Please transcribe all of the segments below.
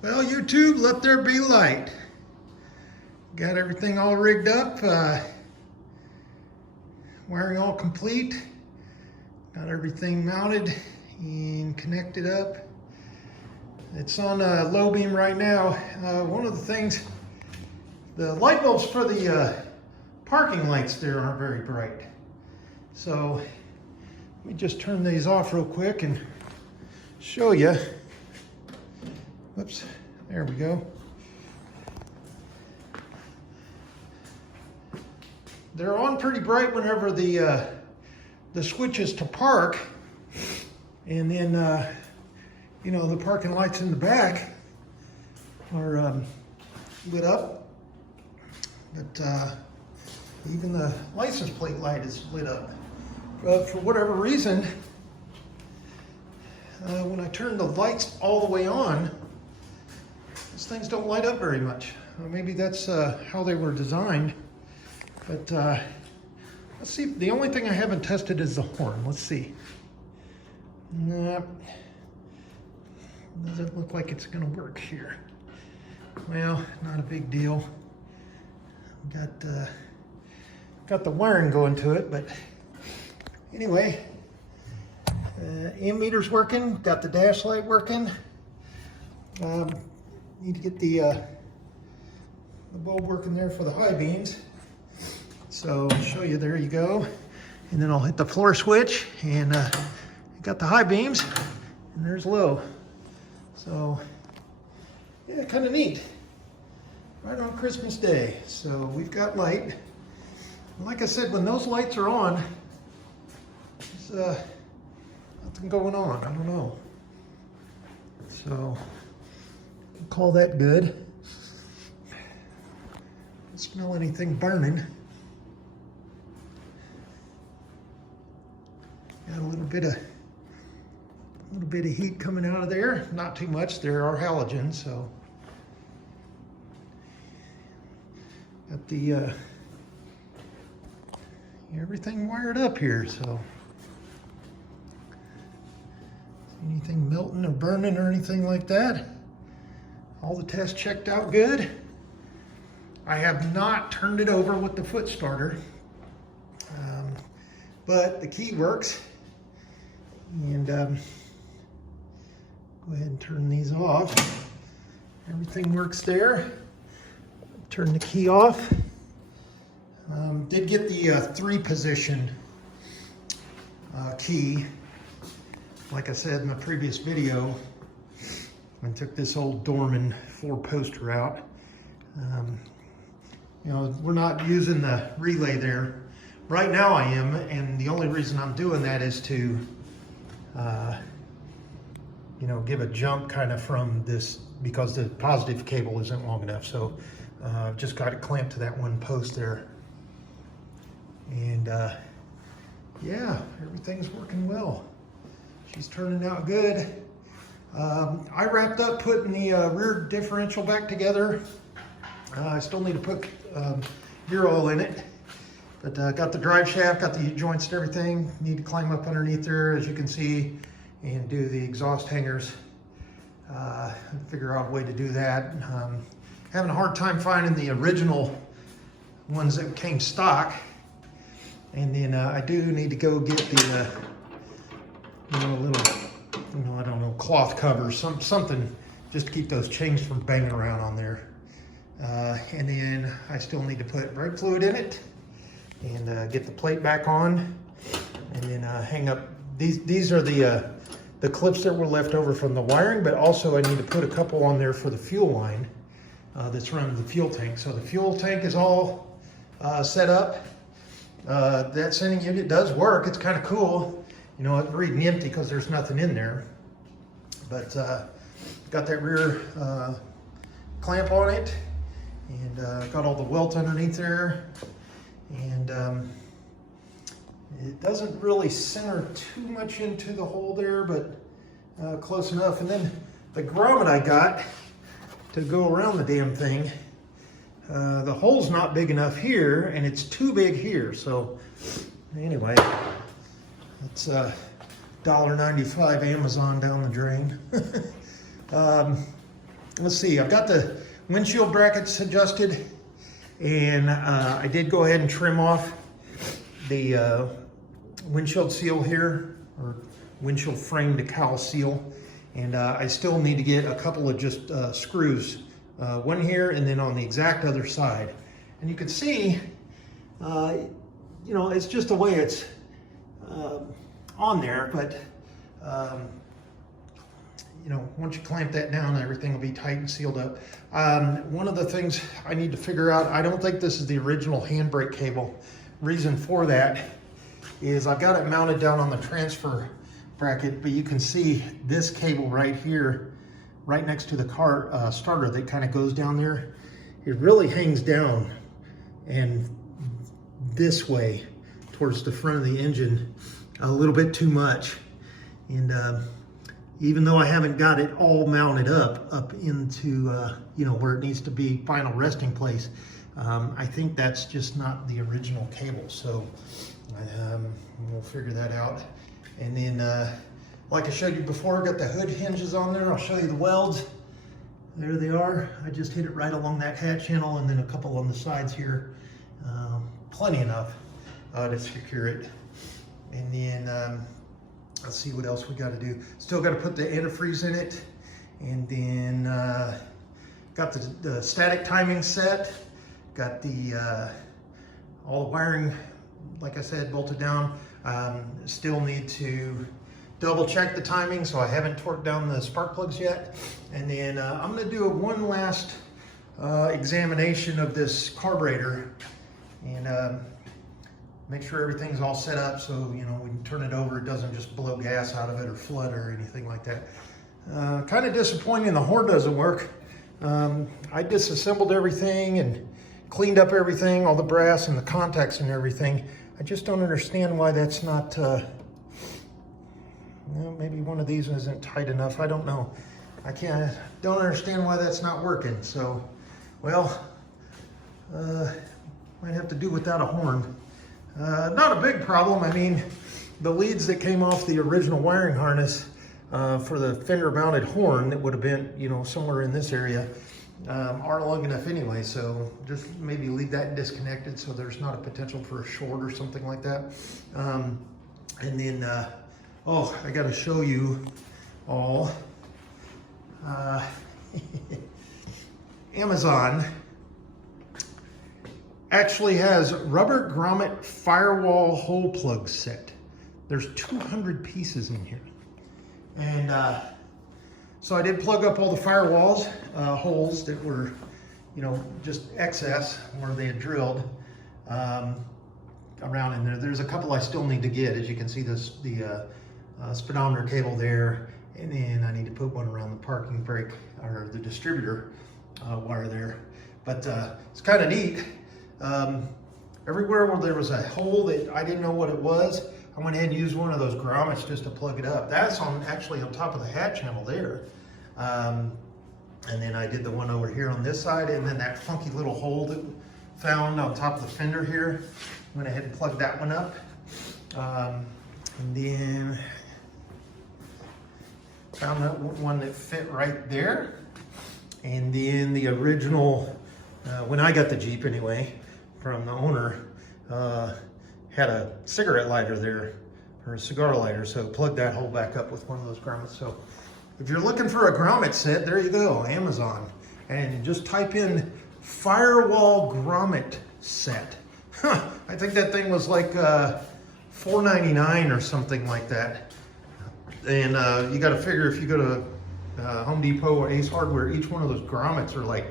Well, YouTube, let there be light. Got everything all rigged up, wiring all complete. Got everything mounted and connected up. It's on a low beam right now. One of the things, the light bulbs for the parking lights there aren't very bright. So let me just turn these off real quick and show you. Whoops, there we go. They're on pretty bright whenever the switch is to park, and then you know, the parking lights in the back are lit up, but even the license plate light is lit up. But for whatever reason, when I turn the lights all the way on, these things don't light up very much. Maybe that's how they were designed. But let's see. The only thing I haven't tested is the horn. Let's see. Nah, doesn't look like it's going to work here. Well, not a big deal. Got the wiring going to it, but anyway, ammeter's working. Got the dash light working. Need to get the bulb working there for the high beams. So I'll show you, there you go. And then I'll hit the floor switch and got the high beams and there's low. So yeah, kind of neat. Right on Christmas Day. So we've got light. Like I said, when those lights are on, there's nothing going on. I don't know. So I'll call that good. Don't smell anything burning. Got a little bit of heat coming out of there. Not too much. There are halogens, so got the everything wired up here. So anything melting or burning or anything like that? All the tests checked out good. I have not turned it over with the foot starter, but the key works. And go ahead and turn these off. Everything works there. Turn the key off. Did get the 3-position key. Like I said in the previous video, I took this old Dorman 4-poster out. You know, we're not using the relay there. Right now I am, and the only reason I'm doing that is to you know, give a jump kind of from this, because the positive cable isn't long enough. So I've just got it clamped to that one post there. And yeah, everything's working well. She's turning out good. I wrapped up putting the rear differential back together. I still need to put gear oil in it. But got the drive shaft, got the joints and everything. Need to climb up underneath there, as you can see, and do the exhaust hangers. Figure out a way to do that. Having a hard time finding the original ones that came stock. And then I do need to go get the you know, little, you know, I don't know, cloth covers, something just to keep those chains from banging around on there. And then I still need to put brake fluid in it and get the plate back on, and then hang up. These are the clips that were left over from the wiring, but also I need to put a couple on there for the fuel line that's running the fuel tank. So the fuel tank is all set up. That sending unit does work. It's kind of cool. You know, it's reading empty because there's nothing in there. But got that rear clamp on it, and got all the welts underneath there. And it doesn't really center too much into the hole there, but close enough. And then the grommet I got to go around the damn thing, the hole's not big enough here, and it's too big here. So anyway, it's $1.95 Amazon down the drain. let's see, I've got the windshield brackets adjusted, and I did go ahead and trim off the windshield seal here, or windshield frame decal seal. And I still need to get a couple of just screws, one here and then on the exact other side. And you can see, you know, it's just the way it's on there, but you know, once you clamp that down, everything will be tight and sealed up. One of the things I need to figure out, I don't think this is the original handbrake cable. Reason for that is I've got it mounted down on the transfer bracket, but you can see this cable right here, right next to the car starter that kind of goes down there. It really hangs down and this way towards the front of the engine a little bit too much. And even though I haven't got it all mounted up into you know, where it needs to be final resting place, I think that's just not the original cable. So we'll figure that out. And then like I showed you before, got the hood hinges on there. I'll show you the welds. There they are. I just hit it right along that hatch channel, and then a couple on the sides here. Plenty enough to secure it. And then let's see what else we got to do. Still got to put the antifreeze in it, and then got the static timing set. Got the all the wiring, like I said, bolted down. Still need to double check the timing, so I haven't torqued down the spark plugs yet. And then I'm going to do one last examination of this carburetor and make sure everything's all set up, so you know, we can turn it over, it doesn't just blow gas out of it or flood or anything like that. Kind of disappointing the horn doesn't work. I disassembled everything and cleaned up everything, all the brass and the contacts and everything. I just don't understand why that's not, well, maybe one of these isn't tight enough, I don't know. Don't understand why that's not working. So, well, might have to do without a horn. Not a big problem. I mean, the leads that came off the original wiring harness for the fender mounted horn that would have been, you know, somewhere in this area, are long enough anyway. So just maybe leave that disconnected so there's not a potential for a short or something like that. And then, oh, I got to show you all. Amazon actually has rubber grommet firewall hole plug set. There's 200 pieces in here. And so I did plug up all the firewalls, holes that were, you know, just excess where they had drilled around in there. There's a couple I still need to get. As you can see, the speedometer cable there, and then I need to put one around the parking brake or the distributor wire there. But it's kind of neat. Everywhere where there was a hole that I didn't know what it was, I went ahead and used one of those grommets just to plug it up. That's actually on top of the hat channel there. And then I did the one over here on this side, and then that funky little hole that found on top of the fender here, went ahead and plugged that one up. And then found that one that fit right there. And then the original, when I got the Jeep anyway, from the owner, had a cigarette lighter there, or a cigar lighter, so plug that hole back up with one of those grommets. So if you're looking for a grommet set, there you go, Amazon. And just type in firewall grommet set. I think that thing was like $4.99 or something like that. And you got to figure, if you go to Home Depot or Ace Hardware, each one of those grommets are like,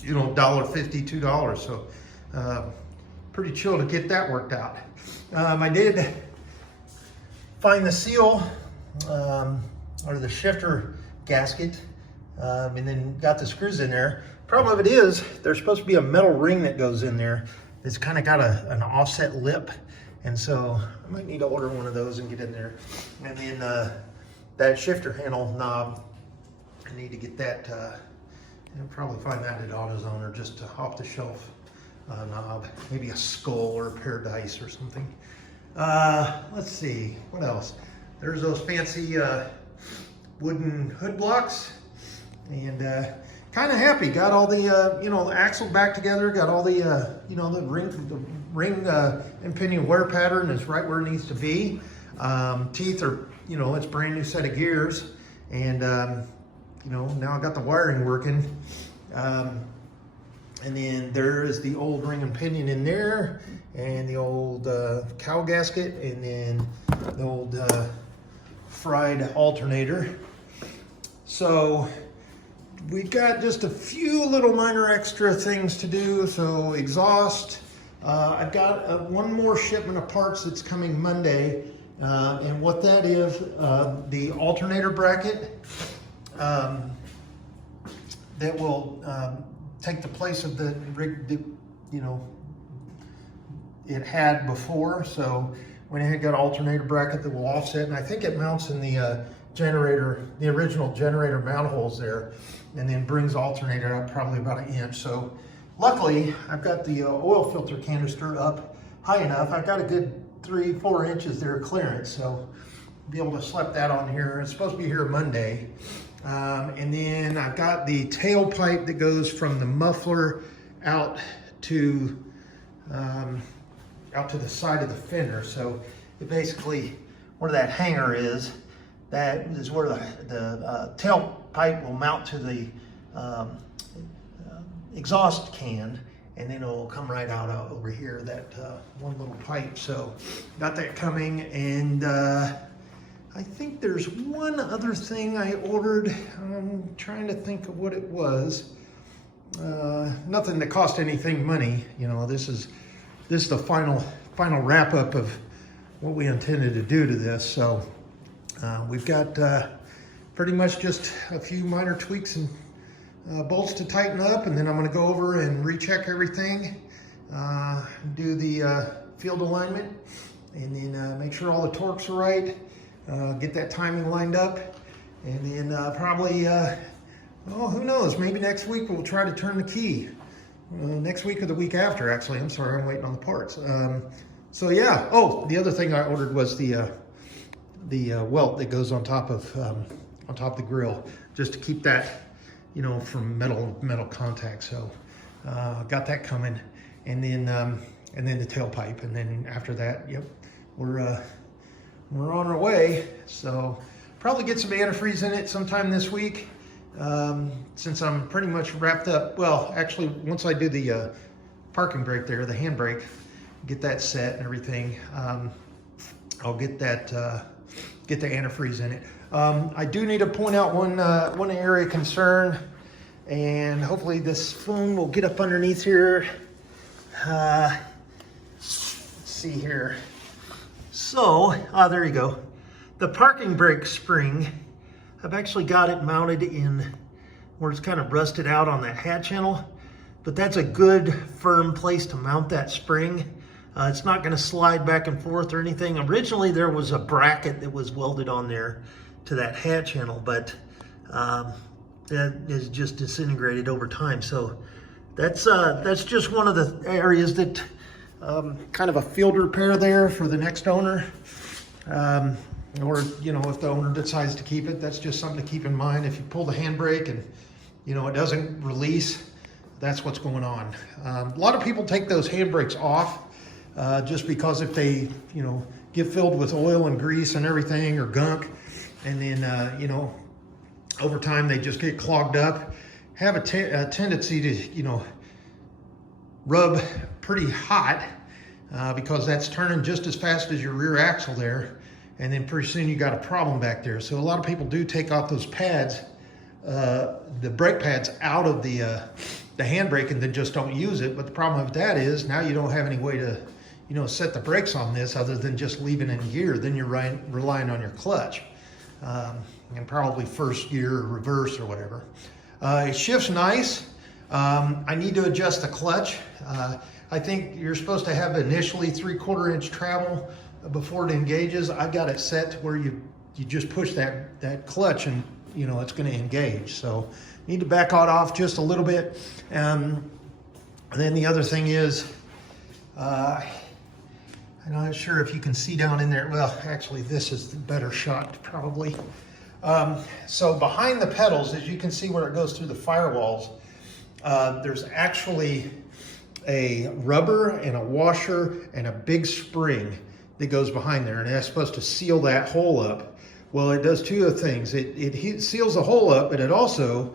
you know, $1.50, $2. So pretty chill to get that worked out. I did find the seal or the shifter gasket, and then got the screws in there. Problem of it is, there's supposed to be a metal ring that goes in there. It's kind of got an offset lip, and so I might need to order one of those and get in there. And then that shifter handle knob, I need to get that. You'll probably find that at AutoZone or just off the shelf knob, maybe a skull or a pair of dice or something. Let's see, what else? There's those fancy wooden hood blocks. and kind of happy. Got all the you know, the axle back together. Got all the you know, the ring and pinion wear pattern is right where it needs to be. Teeth are, you know, it's a brand new set of gears, and you know, now I got the wiring working. And then there is the old ring and pinion in there, and the old cowl gasket, and then the old fried alternator. So we've got just a few little minor extra things to do. So exhaust, I've got one more shipment of parts that's coming Monday, and what that is, the alternator bracket that will take the place of the rig that, you know, it had before. So went ahead and got an alternator bracket that will offset, and I think it mounts in the generator, the original generator mount holes there, and then brings the alternator up probably about 1 inch. So luckily I've got the oil filter canister up high enough. I've got a good 3-4 inches there clearance, so be able to slap that on here. It's supposed to be here Monday. And then I've got the tailpipe that goes from the muffler out to the side of the fender. So it basically, where that hanger is, that is where the tailpipe will mount to the exhaust can, and then it'll come right out over here, that one little pipe. So got that coming, and I think there's one other thing I ordered. I'm trying to think of what it was. Nothing that cost anything money. You know, this is the final wrap up of what we intended to do to this. So we've got pretty much just a few minor tweaks and bolts to tighten up, and then I'm going to go over and recheck everything, do the field alignment, and then make sure all the torques are right. Get that timing lined up, and then probably, well, who knows, maybe next week we'll try to turn the key. Next week or the week after, actually. I'm sorry, I'm waiting on the parts. So yeah, oh, the other thing I ordered was the welt that goes on top of the grill, just to keep that, you know, from metal contact. So got that coming, and then the tailpipe, and then after that, yep, we're on our way. So probably get some antifreeze in it sometime this week, since I'm pretty much wrapped up. Well, actually, once I do the parking brake there, the handbrake, get that set and everything, I'll get that get the antifreeze in it. I do need to point out one area of concern, and hopefully this phone will get up underneath here. Let's see here. So, there you go. The parking brake spring, I've actually got it mounted in where it's kind of rusted out on that hat channel, but that's a good firm place to mount that spring. It's not going to slide back and forth or anything. Originally there was a bracket that was welded on there to that hat channel, but that is just disintegrated over time. So that's just one of the areas that kind of a field repair there for the next owner, or, you know, if the owner decides to keep it, that's just something to keep in mind. If you pull the handbrake and, you know, it doesn't release, that's what's going on. A lot of people take those handbrakes off just because if they, you know, get filled with oil and grease and everything, or gunk, and then, you know, over time they just get clogged up, have a tendency to, you know, rub pretty hot because that's turning just as fast as your rear axle there, and then pretty soon you got a problem back there. So a lot of people do take off those pads, the brake pads, out of the handbrake, and then just don't use it. But the problem with that is now you don't have any way to, you know, set the brakes on this other than just leaving it in gear. Then you're relying on your clutch, and probably first gear or reverse or whatever. It shifts nice. I need to adjust the clutch. I think you're supposed to have initially 3/4 inch travel before it engages. I got it set to where you just push that clutch, and, you know, it's going to engage. So need to back it off just a little bit. And then the other thing is, I'm not sure if you can see down in there. Well, actually, this is the better shot probably. So behind the pedals, as you can see where it goes through the firewalls, there's actually a rubber and a washer and a big spring that goes behind there, and that's supposed to seal that hole up. Well, it does two other things. It seals the hole up, but it also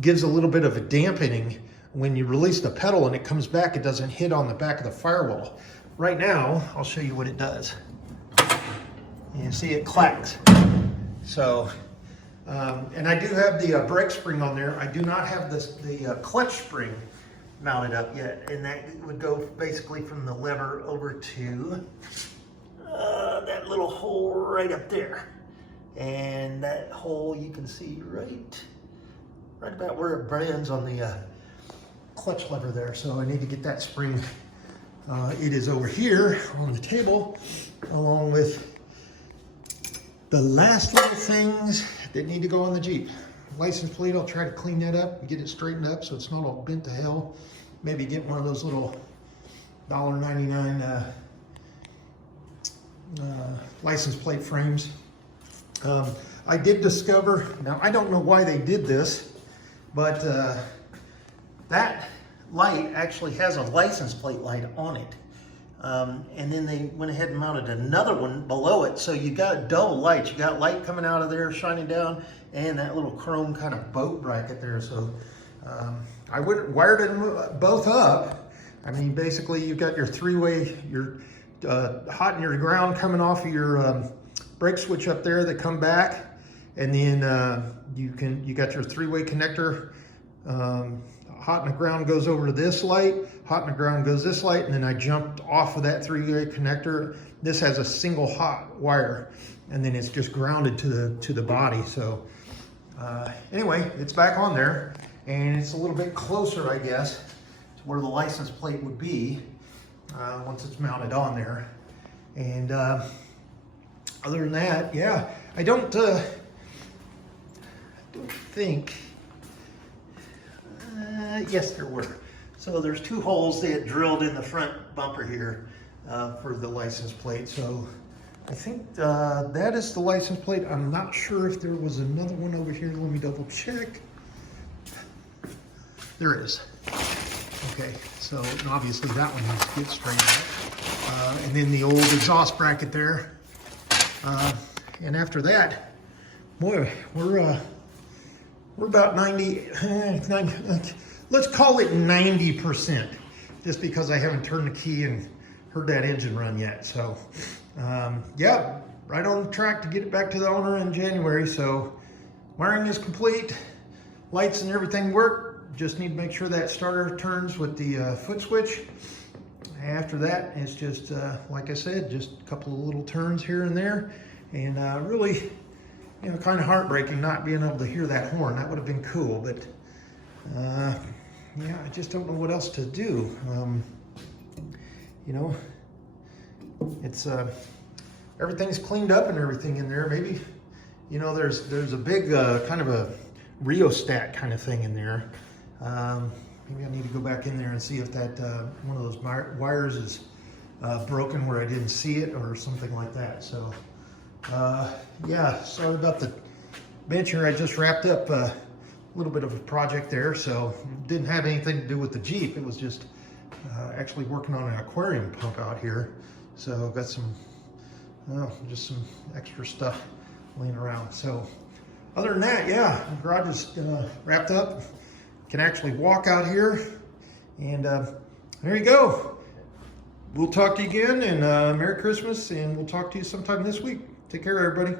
gives a little bit of a dampening. When you release the pedal and it comes back, it doesn't hit on the back of the firewall. Right now, I'll show you what it does. You see it clacks. So, and I do have the brake spring on there. I do not have the clutch spring mounted up yet, and that would go basically from the lever over to that little hole right up there. And that hole you can see right about where it brands on the clutch lever there. So I need to get that spring. It is over here on the table, along with the last little things that need to go on the Jeep. License plate, I'll try to clean that up and get it straightened up so it's not all bent to hell. Maybe get one of those little $1.99 license plate frames. I did discover, now I don't know why they did this, but that light actually has a license plate light on it. And then they went ahead and mounted another one below it. So you got double lights. You got light coming out of there, shining down, and that little chrome kind of boat bracket there. So I wired it both up. I mean, basically you've got your three-way, your hot and your ground coming off of your brake switch up there that come back. And then you got your three-way connector. Hot and the ground goes over to this light, hot and the ground goes this light, and then I jumped off of that three-way connector. This has a single hot wire, and then it's just grounded to the body. So anyway, it's back on there, and it's a little bit closer, I guess, to where the license plate would be once it's mounted on there. And other than that, yeah, I don't think. Yes, there were. So there's two holes they had drilled in the front bumper here for the license plate. So I think that is the license plate. I'm not sure if there was another one over here. Let me double check. There it is. Okay, so obviously that one needs to get straightened up. And then the old exhaust bracket there. And after that, boy, we're about 90, let's call it 90%, just because I haven't turned the key and heard that engine run yet. So, yeah, right on the track to get it back to the owner in January. So, wiring is complete, lights and everything work. Just need to make sure that starter turns with the foot switch. After that, it's just, like I said, just a couple of little turns here and there. And really, you know, kind of heartbreaking not being able to hear that horn. That would have been cool, but yeah, I just don't know what else to do. You know, it's everything's cleaned up and everything in there. Maybe, you know, there's a big kind of a rheostat kind of thing in there. Maybe I need to go back in there and see if that one of those wires is broken where I didn't see it or something like that. So. Yeah, sorry about the bench here. I just wrapped up a little bit of a project there, so it didn't have anything to do with the Jeep. It was just actually working on an aquarium pump out here. So I've got some, just some extra stuff laying around. So other than that, yeah, the garage is wrapped up. Can actually walk out here, and there you go. We'll talk to you again, and Merry Christmas, and we'll talk to you sometime this week. Take care, everybody.